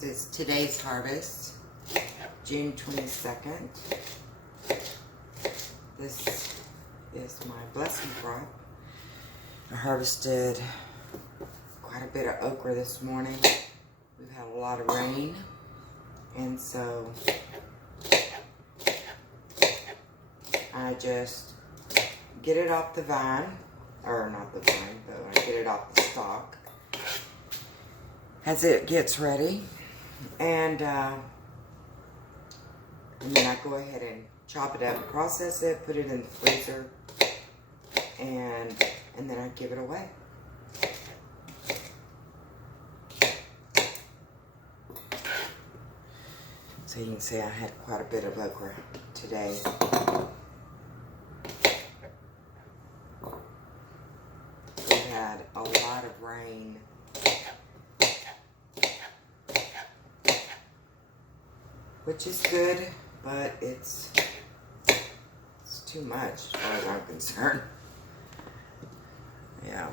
This is today's harvest, June 22nd. This is my blessing crop. I harvested quite a bit of okra this morning. We've had a lot of rain, and so I just get it off the vine, or not the vine, though. I get it off the stalk as it gets ready, and then I go ahead and chop it up, process it, put it in the freezer, and then I give it away. So you can see I had quite a bit of okra today. We had a lot of rain. Which is good, but it's too much as far as I'm concerned. Yeah.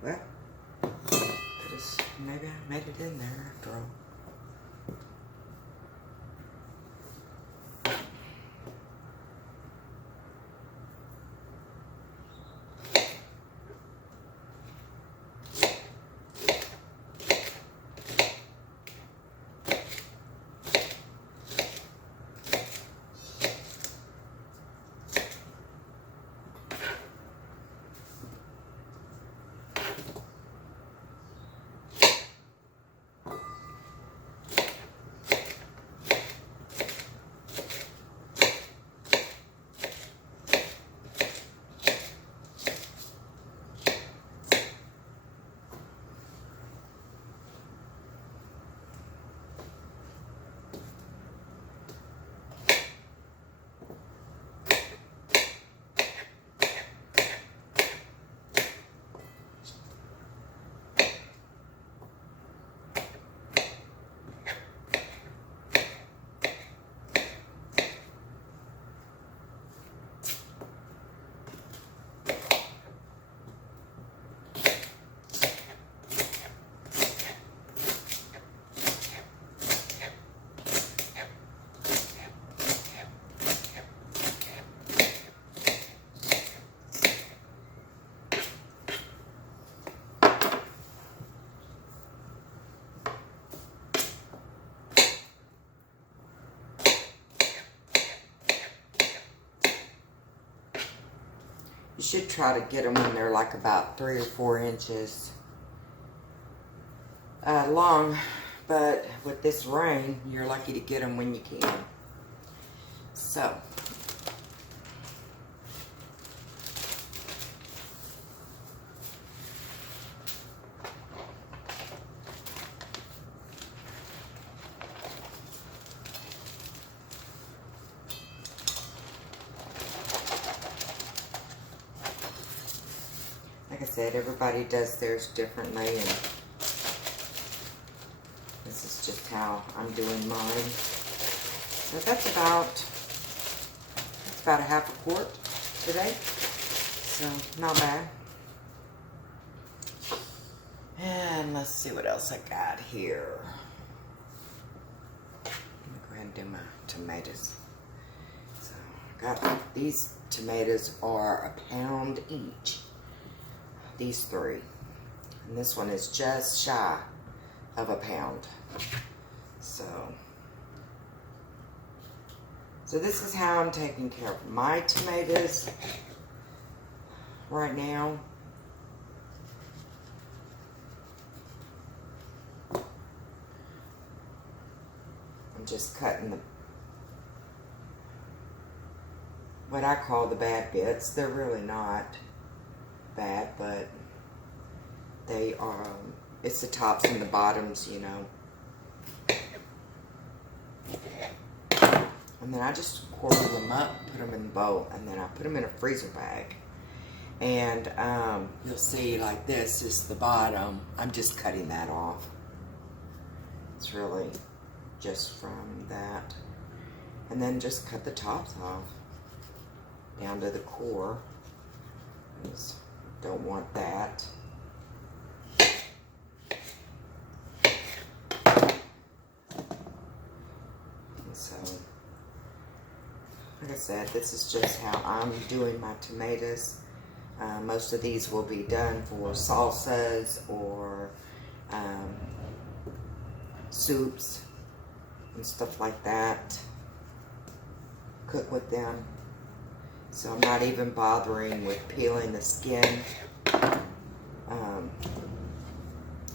Well, maybe I made it in there after all. You should try to get them when they're like about 3 or 4 inches long, but with this rain, you're lucky to get them when you can. So, like I said, everybody does theirs differently, and this is just how I'm doing mine. So that's about a half a quart today, so not bad. And let's see what else I got here. Let me go ahead and do my tomatoes. So I got these tomatoes are a pound each. These 3. And this one is just shy of a pound. So this is how I'm taking care of my tomatoes right now. I'm just cutting what I call the bad bits. They're really not bad, but they are, it's the tops and the bottoms, you know. And then I just quarter them up, put them in the bowl, and then I put them in a freezer bag. And you'll see, like, this is the bottom. I'm just cutting that off. It's really just from that. And then just cut the tops off down to the core. Just don't want that. And so, like I said, this is just how I'm doing my tomatoes. Most of these will be done for salsas or soups and stuff like that. Cook with them. So I'm not even bothering with peeling the skin.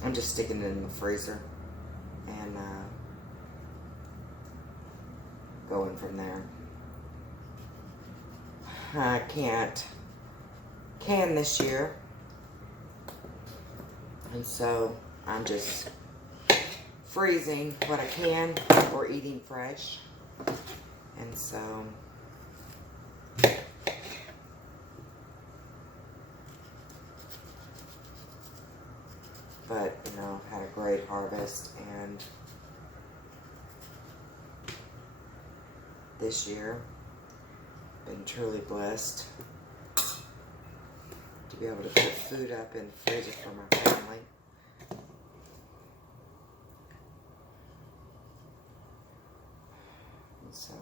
I'm just sticking it in the freezer and going from there. I can't can this year, and so I'm just freezing what I can or eating fresh. And so but you know, had a great harvest, and this year been truly blessed to be able to put food up in the freezer for my family. And so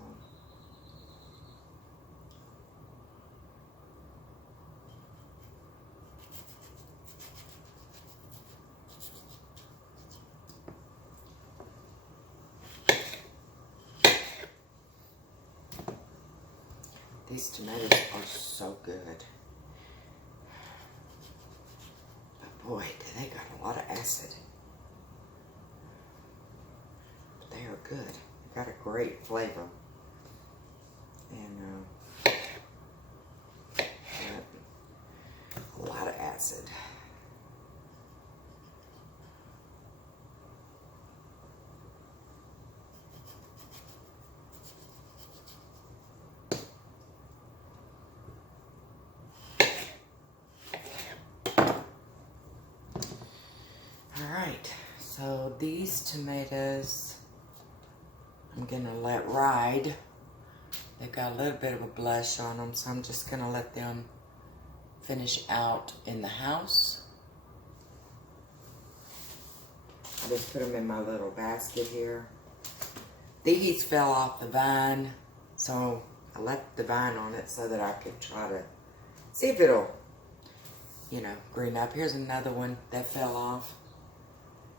these tomatoes are so good. But boy, do they got a lot of acid. But they are good. They got a great flavor. And a lot of acid. Alright, so these tomatoes I'm gonna let ride. They've got a little bit of a blush on them, so I'm just gonna let them finish out in the house. I just put them in my little basket here. These fell off the vine, so I left the vine on it so that I could try to see if it'll, you know, green up. Here's another one that fell off.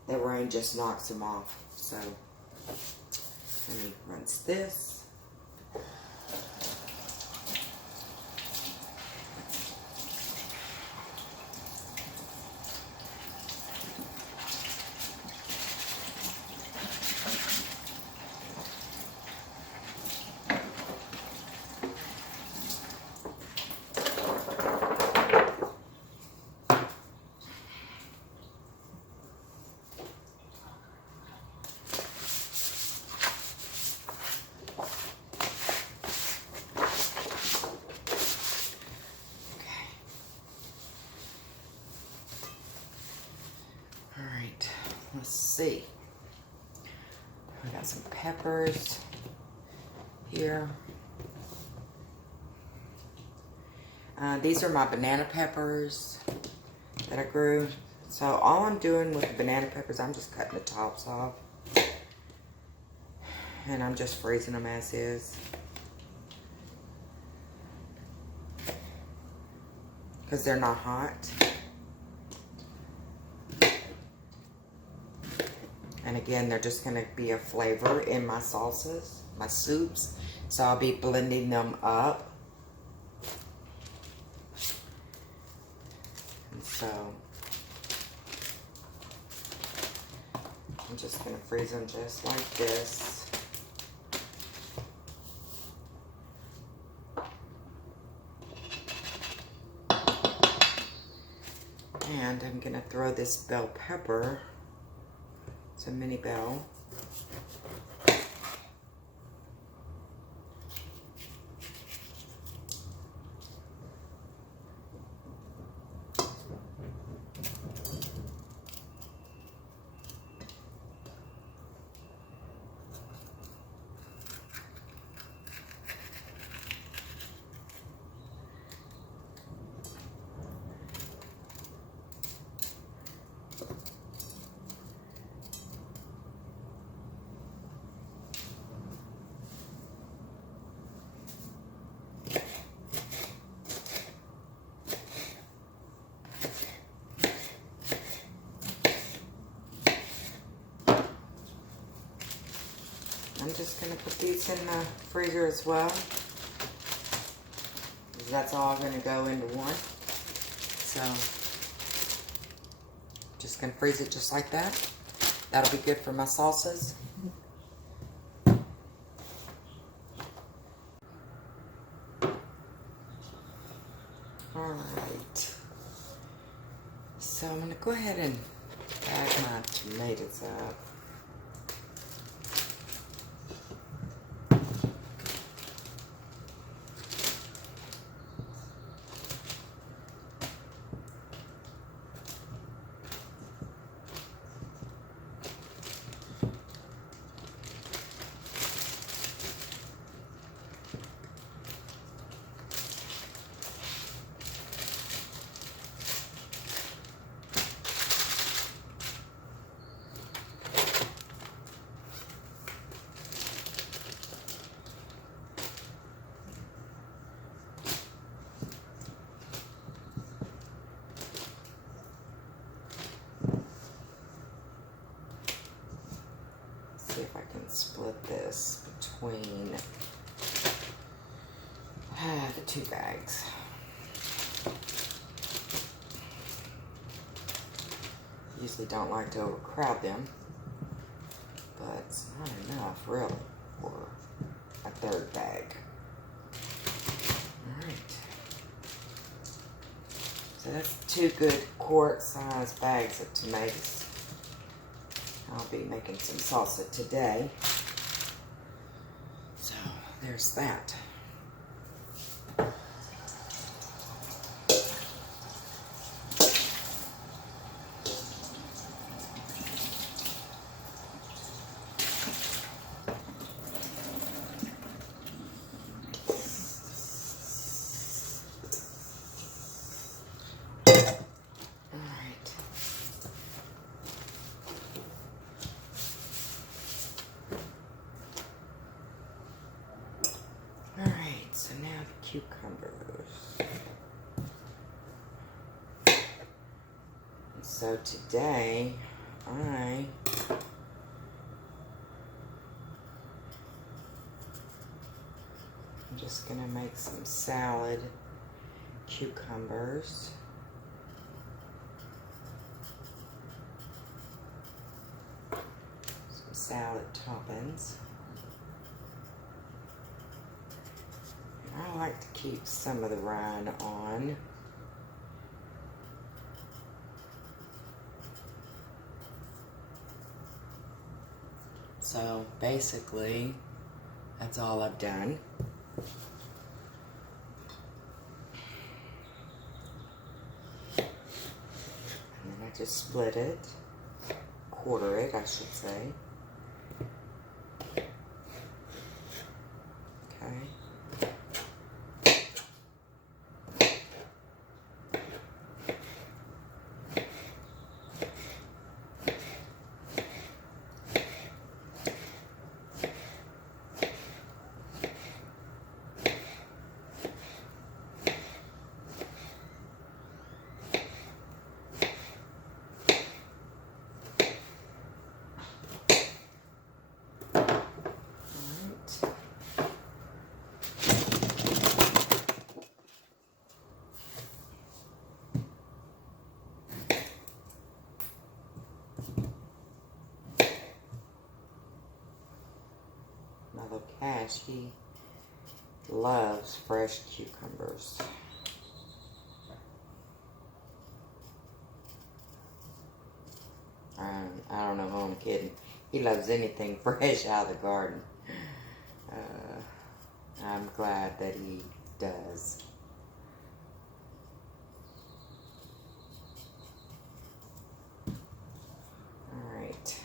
The rain just knocks them off. So let me rinse this. Let's see. We got some peppers here. These are my banana peppers that I grew. So all I'm doing with the banana peppers, I'm just cutting the tops off. And I'm just freezing them as is. Because they're not hot. And again, they're just going to be a flavor in my salsas, my soups. So I'll be blending them up. And so I'm just going to freeze them just like this. And I'm going to throw this bell pepper. It's a mini bell. I'm just going to put these in the freezer as well. That's all going to go into one. So, just going to freeze it just like that. That'll be good for my salsas. Alright. So, I'm going to go ahead and add my tomatoes up. See if I can split this between the two bags. Usually don't like to overcrowd them, but it's not enough really for a third bag. Alright. So that's 2 good quart-sized bags of tomatoes. I'll be making some salsa today. So there's that. So now the cucumbers. So today I'm just gonna make some salad cucumbers. Some salad toppings. I like to keep some of the rind on. So basically, that's all I've done. And then I just split it, quarter it, I should say. Okay. Although Cash, he loves fresh cucumbers. I don't know who I'm kidding. He loves anything fresh out of the garden. I'm glad that he does. All right.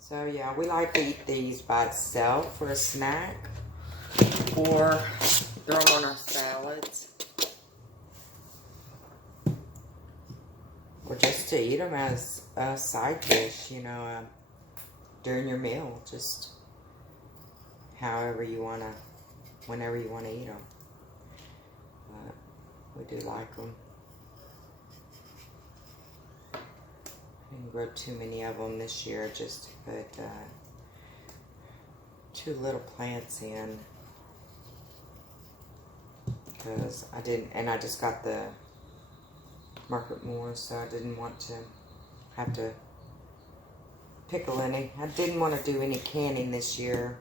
So yeah, we like to eat these by itself for a snack, or throw them on our salads, or just to eat them as a side dish, you know, during your meal, just however you want to, whenever you want to eat them. We do like them. Didn't grow too many of them this year, just to put 2 little plants in, because I just got the Market More, so I didn't want to have to pickle any. I didn't want to do any canning this year,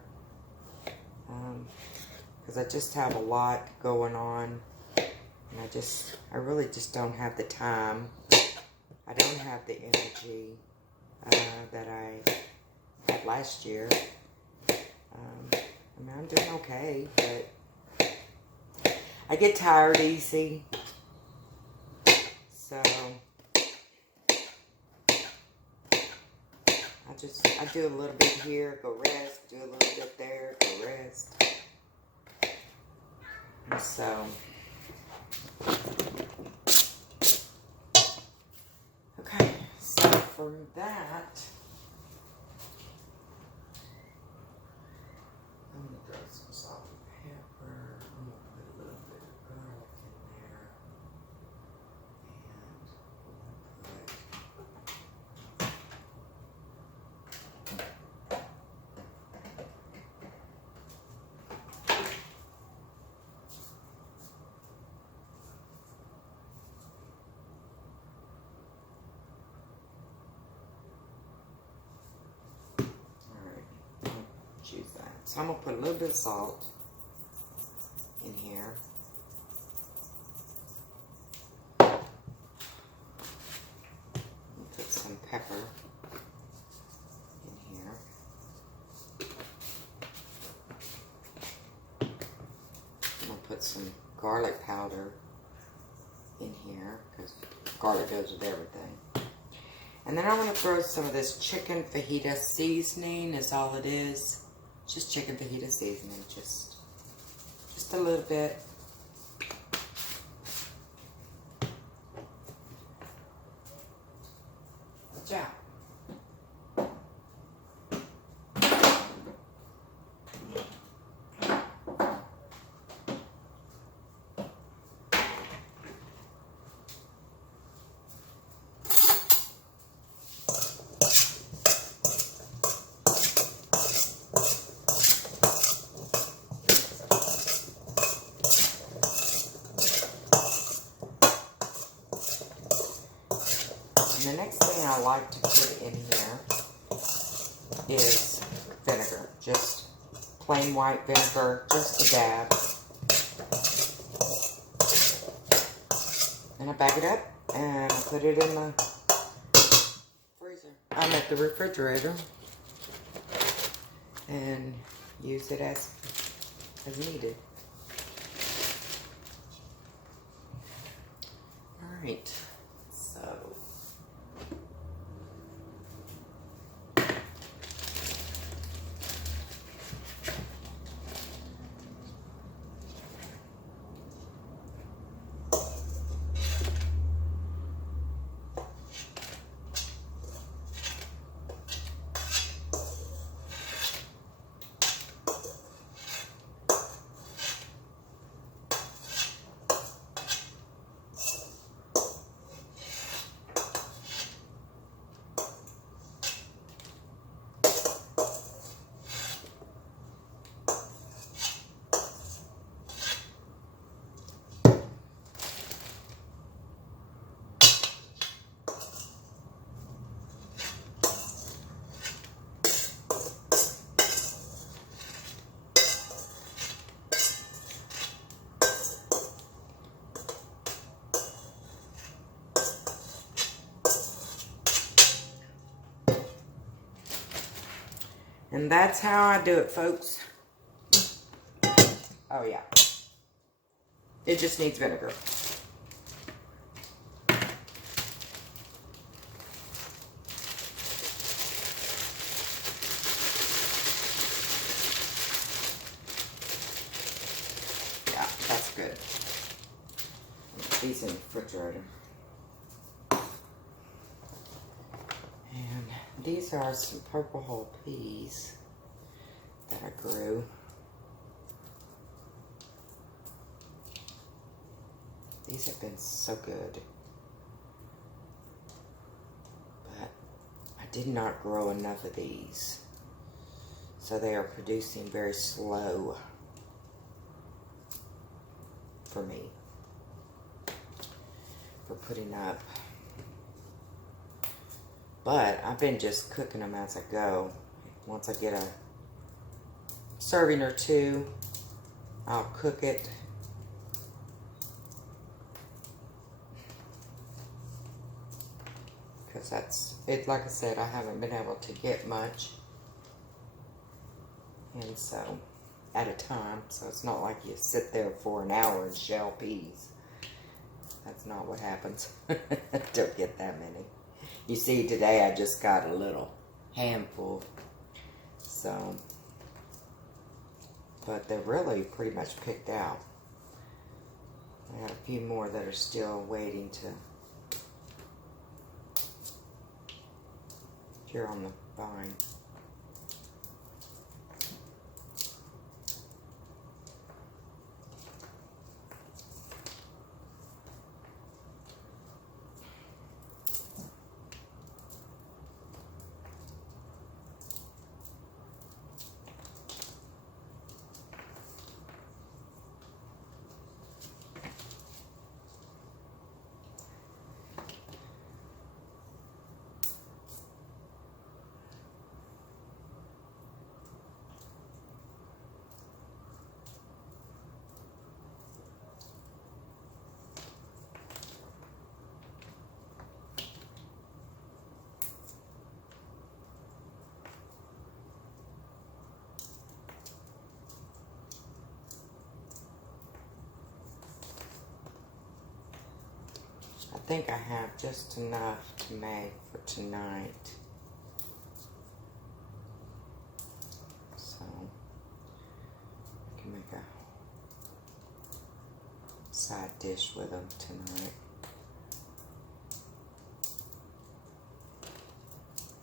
because I just have a lot going on, and I really just don't have the time. I don't have the energy that I had last year. I mean, I'm doing okay, but I get tired easy. So I do a little bit here, go rest, do a little bit there, go rest. And so okay, so from that, I'm going to throw some salt and pepper. I'm going to put a little bit of garlic in there. Choose that. So I'm going to put a little bit of salt in here. Put some pepper in here. I'm going to put some garlic powder in here, because garlic goes with everything. And then I'm going to throw some of this chicken fajita seasoning, is all it is. Just chicken fajita seasoning, just a little bit. Watch out. The next thing I like to put in here is vinegar. Just plain white vinegar, just a dab. And I bag it up and I put it in the freezer. I'm at the refrigerator and use it as needed. All right. And that's how I do it, folks. Oh, yeah. It just needs vinegar. Yeah, that's good. Put these in the refrigerator. And these are some purple whole peas that I grew. These have been so good. But I did not grow enough of these. So they are producing very slow for me. For putting up. But I've been just cooking them as I go. Once I get a serving or two, I'll cook it. Because that's it. Like I said, I haven't been able to get much. And so, at a time. So it's not like you sit there for an hour and shell peas. That's not what happens. Don't get that many. You see, today I just got a little handful. So, but they're really pretty much picked out. I got a few more that are still waiting to cure on the vine. I think I have just enough to make for tonight. So, I can make a side dish with them tonight.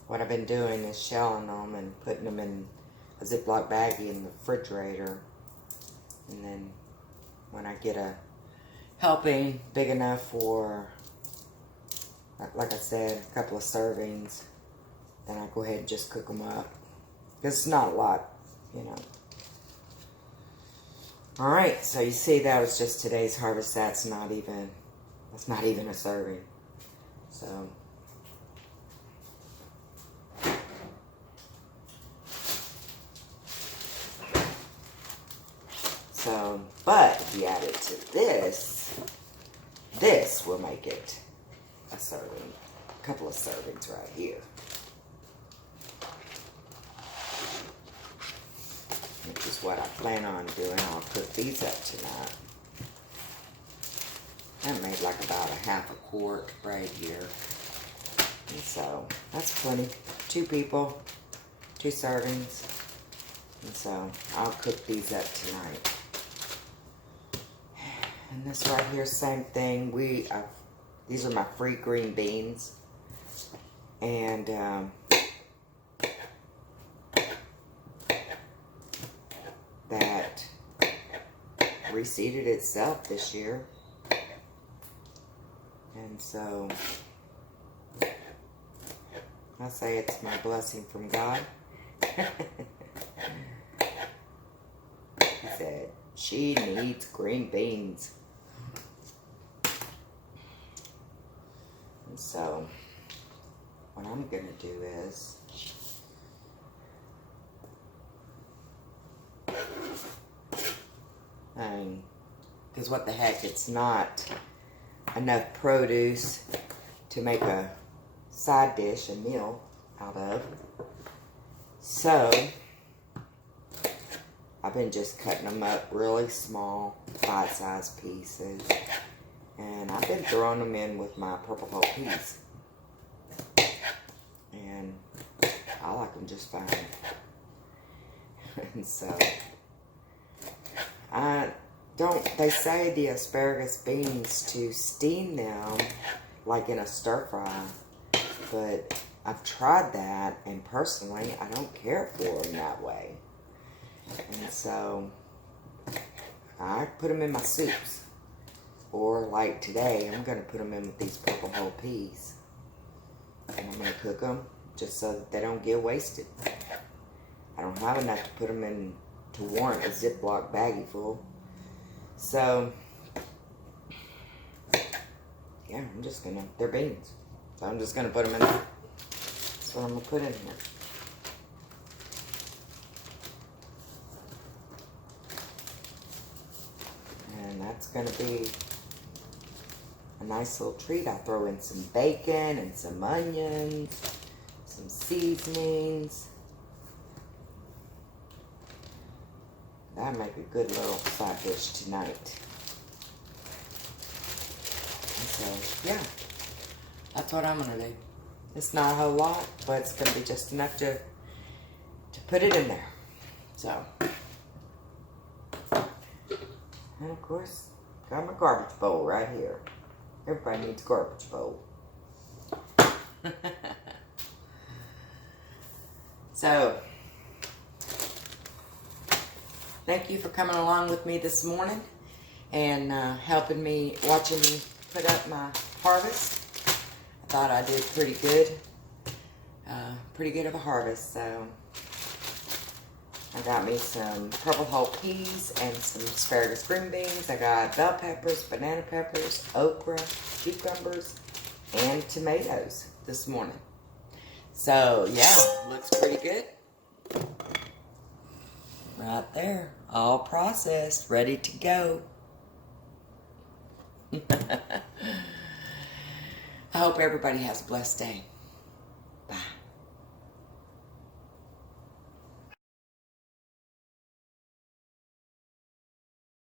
What I've been doing is shelling them and putting them in a Ziploc baggie in the refrigerator. And then when I get a helping big enough for, like I said, a couple of servings, then I go ahead and just cook them up. Because it's not a lot, you know. Alright, so you see that was just today's harvest. That's not even a serving. So, but if you add it to this will make it a serving. A couple of servings right here. Which is what I plan on doing. I'll cook these up tonight. I made like about a half a quart right here. And so, that's plenty. 2 people, 2 servings. And so, I'll cook these up tonight. And this right here, same thing. These are my free green beans. And that reseeded itself this year. And so I say it's my blessing from God. He said, she needs green beans. And so, what I'm going to do is, because what the heck, it's not enough produce to make a side dish, a meal out of. So, I've been just cutting them up really small, bite-sized pieces. And I've been throwing them in with my purple whole peas. And I like them just fine. And so, they say the asparagus beans to steam them like in a stir fry. But I've tried that, and personally, I don't care for them that way. And so, I put them in my soups. Or like today, I'm going to put them in with these purple whole peas. And I'm going to cook them just so that they don't get wasted. I don't have enough to put them in to warrant a Ziploc baggie full. So, yeah, I'm just going to, they're beans. So I'm just going to put them in there. That's what I'm going to put in here. And that's going to be a nice little treat. I'll throw in some bacon and some onions, some seasonings. That'll make a good little side dish tonight. And so, yeah, that's what I'm going to do. It's not a whole lot, but it's going to be just enough to put it in there. So, and of course, got my garbage bowl right here. Everybody needs a garbage bowl. So, thank you for coming along with me this morning and helping me, watching me put up my harvest. I thought I did pretty good. Pretty good of a harvest. So, I got me some purple whole peas and some asparagus green beans. I got bell peppers, banana peppers, okra, cucumbers, and tomatoes this morning. So, yeah, looks pretty good. Right there, all processed, ready to go. I hope everybody has a blessed day.